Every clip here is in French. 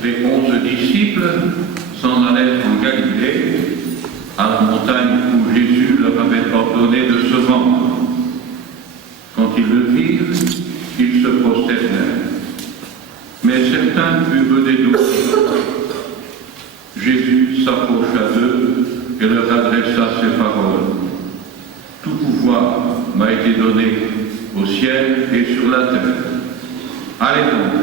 Les 11 disciples s'en allèrent en Galilée, à la montagne où Jésus leur avait ordonné de se rendre. Quand ils le virent, ils se prosternèrent. Mais certains eurent des doutes. Jésus s'approcha d'eux et leur adressa ces paroles. Tout pouvoir m'a été donné au ciel et sur la terre. Allez donc,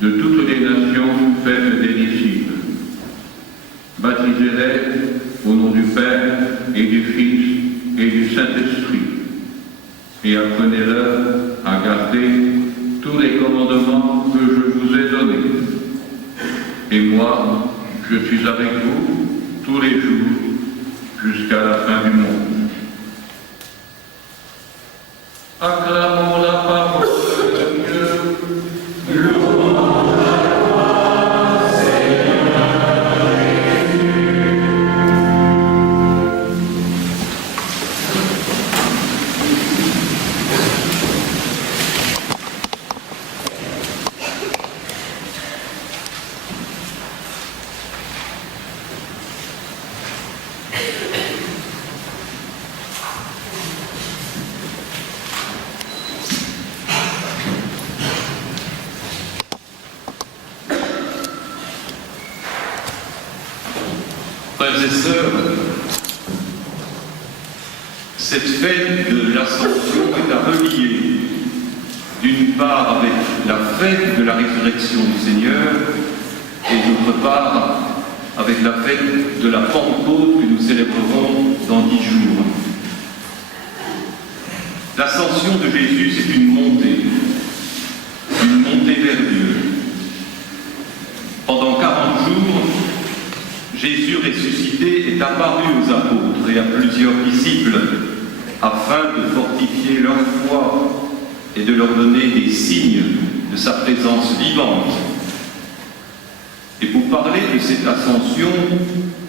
de toutes les nations, faites des disciples. Baptisez-les au nom du Père et du Fils et du Saint-Esprit. Et apprenez-leur à garder tous les commandements que je vous ai donnés. Et moi, je suis avec vous tous les jours jusqu'à la fin du monde. Acclamons la parole de Dieu. Louons la gloire, Seigneur Jésus. Frères et sœurs, cette fête de l'Ascension est à relier d'une part avec la fête de la résurrection du Seigneur et d'autre part avec la fête de la Pentecôte que nous célébrerons dans 10 jours. L'Ascension de Jésus, c'est une montée vers Dieu. Pendant 40 jours, Jésus ressuscité est apparu aux apôtres et à plusieurs disciples afin de fortifier leur foi et de leur donner des signes de sa présence vivante. Et pour parler de cette ascension,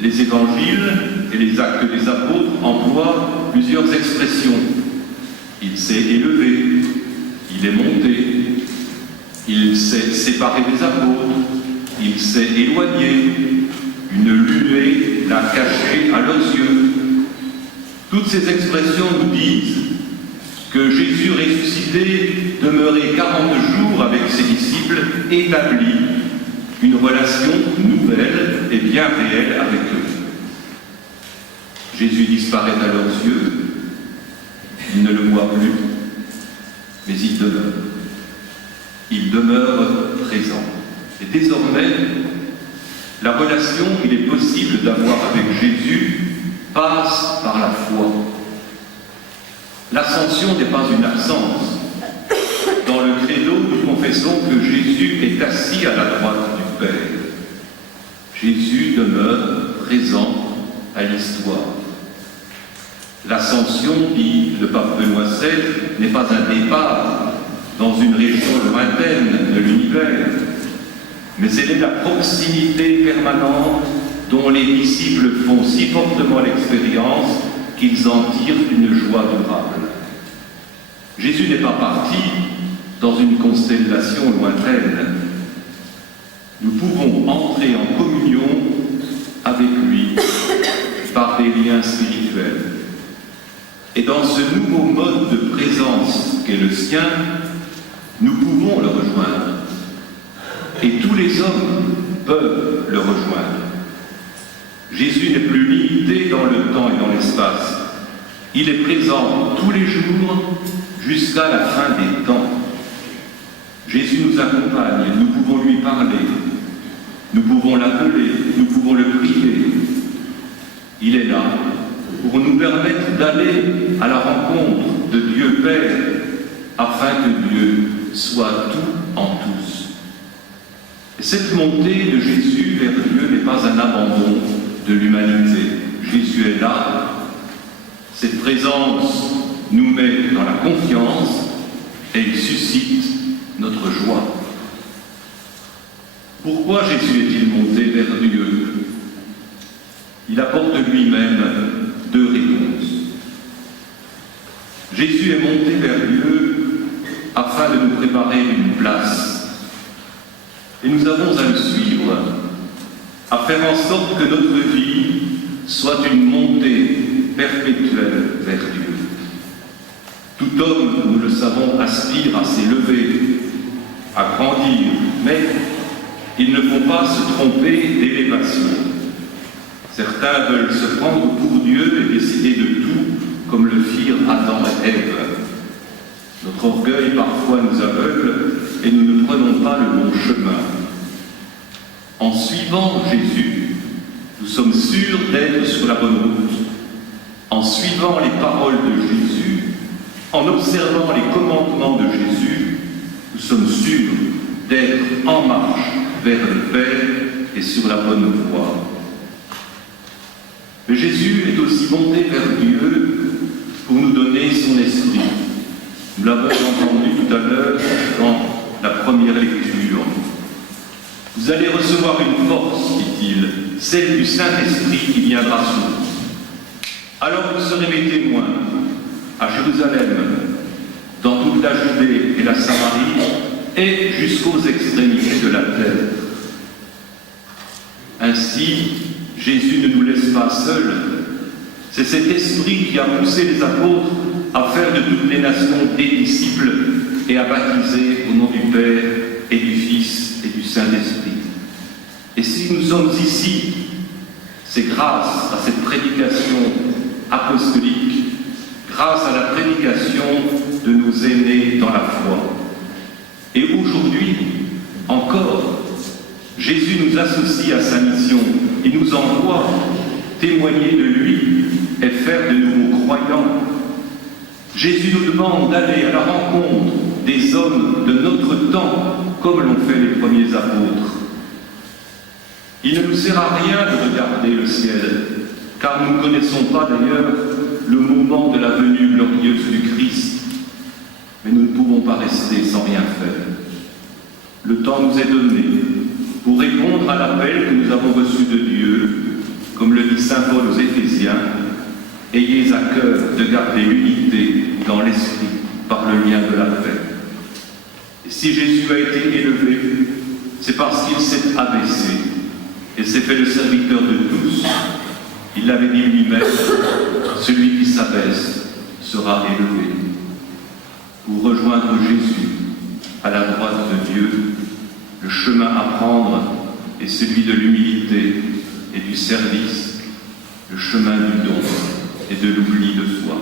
les évangiles et les actes des apôtres emploient plusieurs expressions. Il s'est élevé, il est monté, il s'est séparé des apôtres, il s'est éloigné, une nuée l'a caché à leurs yeux. Toutes ces expressions nous disent que Jésus ressuscité demeurait 40 jours avec ses disciples, établit une relation nouvelle et bien réelle avec eux. Jésus disparaît à leurs yeux, ils ne le voient plus, mais il demeure. Il demeure présent. Et désormais, la relation qu'il est possible d'avoir avec Jésus passe par la foi. L'ascension n'est pas une absence. Dans le credo, nous confessons que Jésus est assis à la droite du Père. Jésus demeure présent à l'histoire. L'ascension, dit le pape Benoît XVI, n'est pas un départ dans une région lointaine de l'univers, mais elle est la proximité permanente dont les disciples font si fortement l'expérience qu'ils en tirent une joie durable. Jésus n'est pas parti dans une constellation lointaine. Nous pouvons entrer en communion avec lui par des liens spirituels. Et dans ce nouveau mode de présence qu'est le sien, nous pouvons le rejoindre. Et tous les hommes peuvent le rejoindre. Jésus n'est plus limité dans le temps et dans l'espace. Il est présent tous les jours jusqu'à la fin des temps. Jésus nous accompagne, nous pouvons lui parler, nous pouvons l'appeler, nous pouvons le prier. Il est là pour nous permettre d'aller à la rencontre de Dieu Père, afin que Dieu soit tout en tous. Et cette montée de Jésus vers Dieu n'est pas un abandon de l'humanité. Jésus est là. Cette présence nous met dans la confiance et il suscite notre joie. Pourquoi Jésus est-il monté vers Dieu? Il apporte lui-même 2 réponses. Jésus est monté vers Dieu afin de nous préparer une place. nous avons à le suivre, à faire en sorte que notre vie soit une montée perpétuelle vers Dieu. Tout homme, nous le savons, aspire à s'élever, à grandir, mais il ne faut pas se tromper d'élévation. Certains veulent se prendre pour Dieu et décider de tout, comme le firent Adam et Ève. Notre orgueil parfois nous aveugle et nous ne prenons pas le bon chemin. En suivant Jésus, nous sommes sûrs d'être sur la bonne route. En suivant les paroles de Jésus, en observant les commandements de Jésus, nous sommes sûrs d'être en marche vers le Père et sur la bonne voie. Mais Jésus est aussi monté vers Dieu pour nous donner son esprit. Nous l'avons entendu tout à l'heure dans la première lecture. Vous allez recevoir une force, dit-il, celle du Saint-Esprit qui viendra sur vous. Alors vous serez mes témoins à Jérusalem, dans toute la Judée et la Samarie, et jusqu'aux extrémités de la terre. Ainsi, Jésus ne nous laisse pas seuls. C'est cet esprit qui a poussé les apôtres à faire de toutes les nations des disciples et à baptiser au nom du Père et du Fils et du Saint-Esprit. Et si nous sommes ici, c'est grâce à cette prédication apostolique, grâce à la prédication de nos aînés dans la foi. Et aujourd'hui, encore, Jésus nous associe à sa mission. Il nous envoie témoigner de lui et faire de nouveaux croyants. Jésus nous demande d'aller à la rencontre des hommes de notre temps, comme l'ont fait les premiers apôtres. Il ne nous sert à rien de regarder le ciel, car nous ne connaissons pas d'ailleurs le moment de la venue glorieuse du Christ. Mais nous ne pouvons pas rester sans rien faire. Le temps nous est donné pour répondre à l'appel que nous avons reçu de Dieu, comme le dit saint Paul aux Éphésiens, « Ayez à cœur de garder l'unité dans l'esprit par le lien de la paix. » Et si Jésus a été élevé, c'est parce qu'il s'est abaissé et s'est fait le serviteur de tous. Il l'avait dit lui-même, « Celui qui s'abaisse sera élevé. » Pour rejoindre Jésus à la droite de Dieu, le chemin à prendre est celui de l'humilité et du service, le chemin du don et de l'oubli de soi.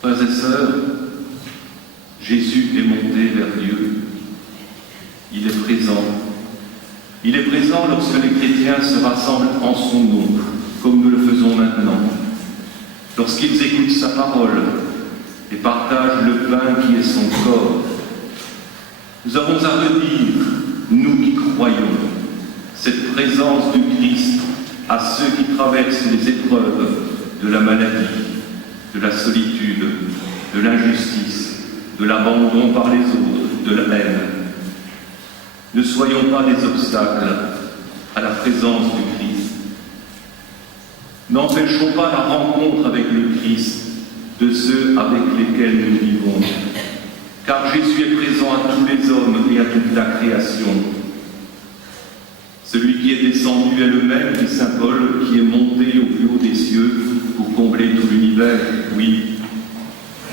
Frères et sœurs, Jésus est monté vers Dieu. Il est présent. Il est présent lorsque les chrétiens se rassemblent en son nom, comme nous le faisons maintenant. Lorsqu'ils écoutent sa parole et partagent le pain qui est son corps. Nous avons à redire, nous qui croyons, cette présence du Christ à ceux qui traversent les épreuves de la maladie, de la solitude, de l'injustice, de l'abandon par les autres, de la haine. Ne soyons pas des obstacles à la présence du Christ. N'empêchons pas la rencontre avec le Christ de ceux avec lesquels nous vivons, car Jésus est présent à tous les hommes et à toute la création. Celui qui est descendu est le même, dit saint Paul, qui est monté au plus haut des cieux pour combler tout l'univers. Oui,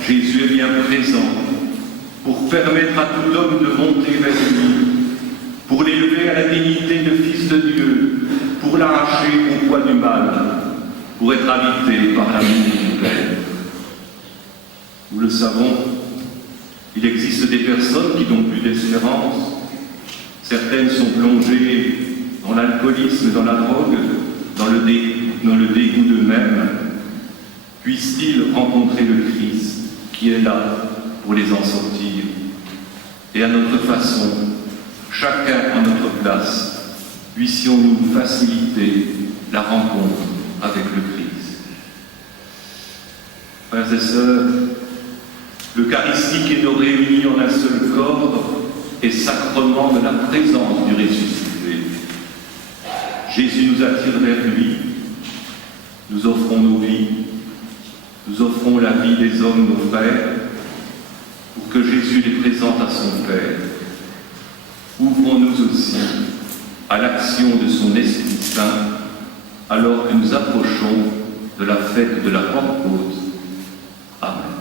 Jésus est bien présent pour permettre à tout homme de monter vers lui, pour l'élever à la dignité de fils de Dieu, pour l'arracher au poids du mal, pour être habité par l'amour du Père. Nous le savons, il existe des personnes qui n'ont plus d'espérance. Certaines sont plongées dans l'alcoolisme, dans la drogue, dans le dégoût d'eux-mêmes. Puissent-ils rencontrer le Christ qui est là pour les en sortir. Et à notre façon, chacun à notre place, puissions-nous faciliter la rencontre avec le Christ. Frères et sœurs, l'Eucharistie qui nous réunit en un seul corps est sacrement de la présence du ressuscité. Jésus nous attire vers lui, nous offrons nos vies, nous offrons la vie des hommes, nos frères, pour que Jésus les présente à son Père. ouvrons-nous aussi à l'action de son Esprit Saint, alors que nous approchons de la fête de la Pentecôte. Amen.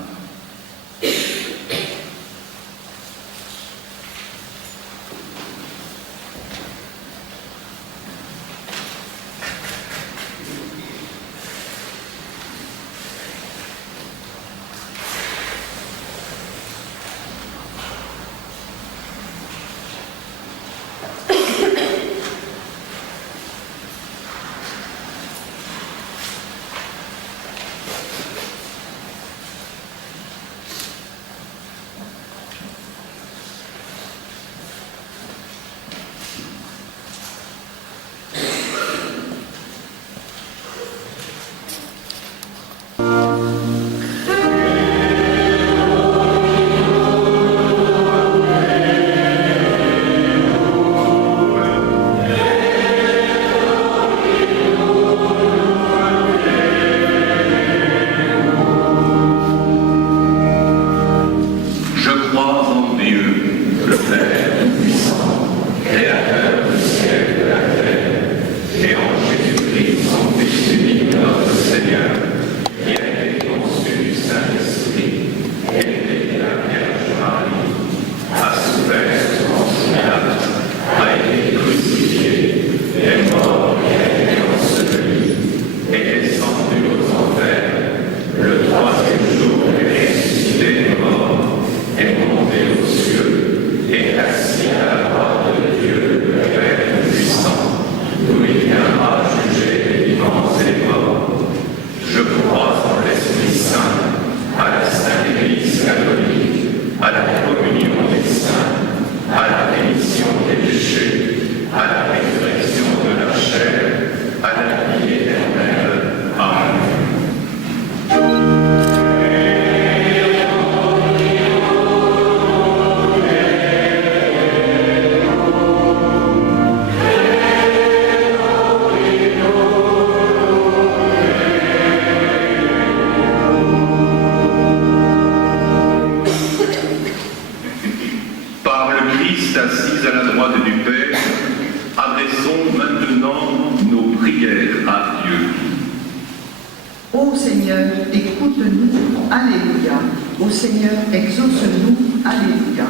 Ô Seigneur, écoute-nous, Alléluia. Ô Seigneur, exauce-nous, Alléluia.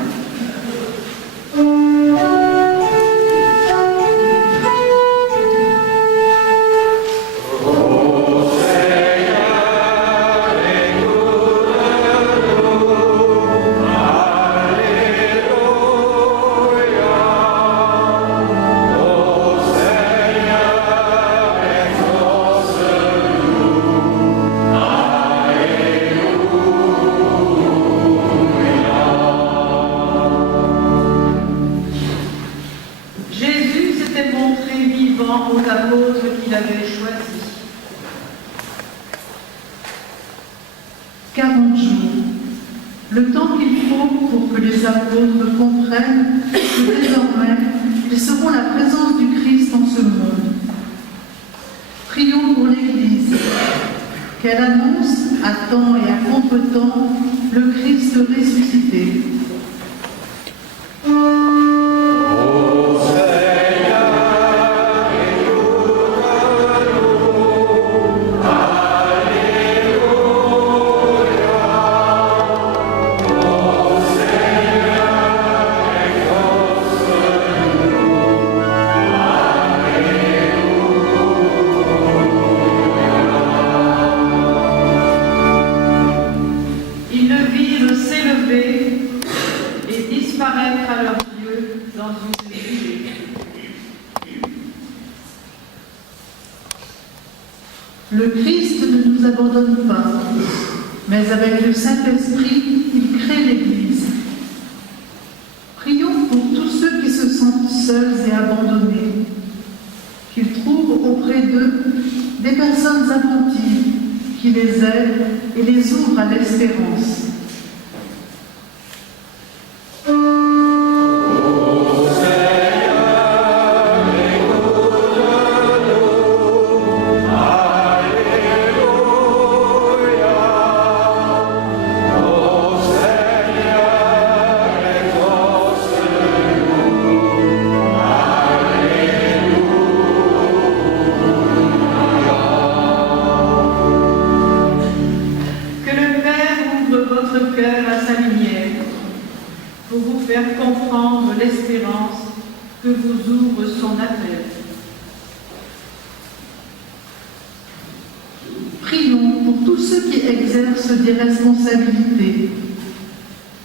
Aux apôtres qu'il avait choisis. 40 jours, le temps qu'il faut pour que les apôtres comprennent que désormais, ils seront la présence du Christ en ce monde. Prions pour l'Église, qu'elle annonce à temps et à contre-temps le Christ ressuscité. À leur Dieu dans une nuée. Le Christ ne nous abandonne pas, mais avec le Saint-Esprit, il crée l'Église. Prions pour tous ceux qui se sentent seuls et abandonnés, qu'ils trouvent auprès d'eux des personnes attentives qui les aident et les ouvrent à l'espérance. comprendre l'espérance que vous ouvre son appel. Prions pour tous ceux qui exercent des responsabilités,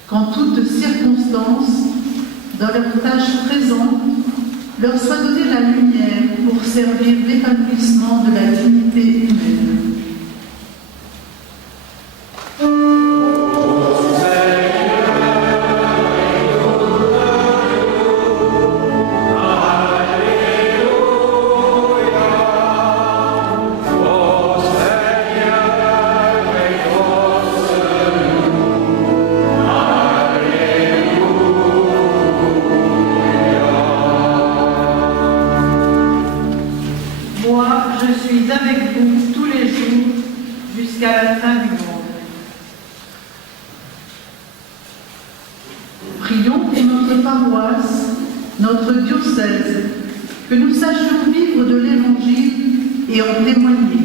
qu'en toutes circonstances, dans leurs tâches présentes, leur soit donnée la lumière pour servir l'épanouissement de la dignité humaine. Je suis avec vous tous les jours jusqu'à la fin du monde. Prions pour notre paroisse, notre diocèse, que nous sachions vivre de l'Évangile et en témoigner.